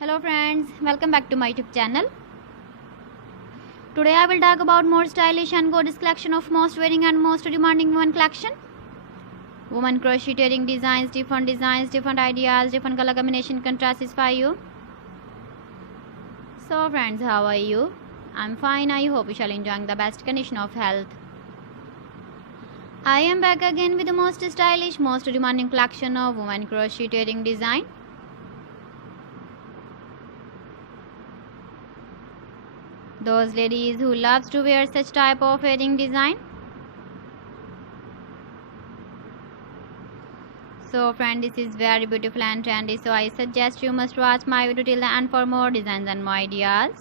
Hello friends, welcome back to my YouTube channel. Today I will talk about more stylish and gorgeous collection of most wearing and most demanding women collection. Women crocheting designs, different ideas, different color combination can satisfy you. So friends, how are you? I'm fine. I hope you shall enjoying the best condition of health. I am back again with the most stylish, most demanding collection of women crocheting design. Those ladies who loves to wear such type of wedding design. So friend, this is very beautiful and trendy, so I suggest you must watch my video till the end for more designs and more ideas.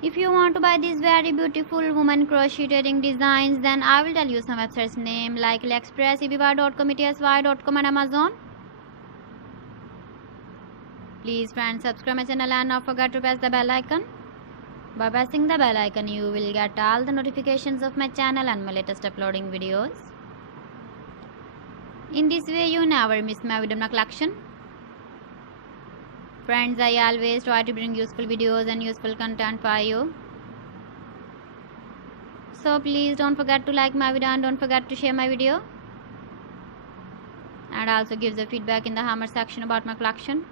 If you want to buy these very beautiful woman crocheting designs, then I will tell you some websites name like AliExpress, eBay.com, etsy.com and Amazon. Please friends, subscribe my channel and not forget to press the bell icon. By pressing the bell icon, you will get all the notifications of my channel and my latest uploading videos. In this way, you never miss my video collection. Friends, I always try to bring useful videos and useful content for you. So please don't forget to like my video and don't forget to share my video. And also give the feedback in the comment section about my collection.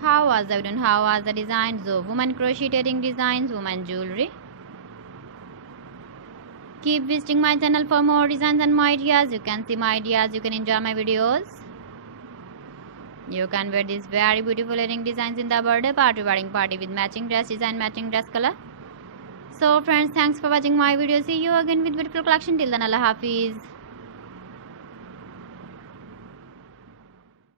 How was the video and how was the designs of women crocheting designs, women jewelry? Keep visiting my channel for more designs and more ideas. You can see my ideas, you can enjoy my videos. You can wear these very beautiful wedding designs in the birthday party, wedding party with matching dress design, matching dress color. So friends, thanks for watching my video. See you again with beautiful collection. Till then, Allah Hafiz.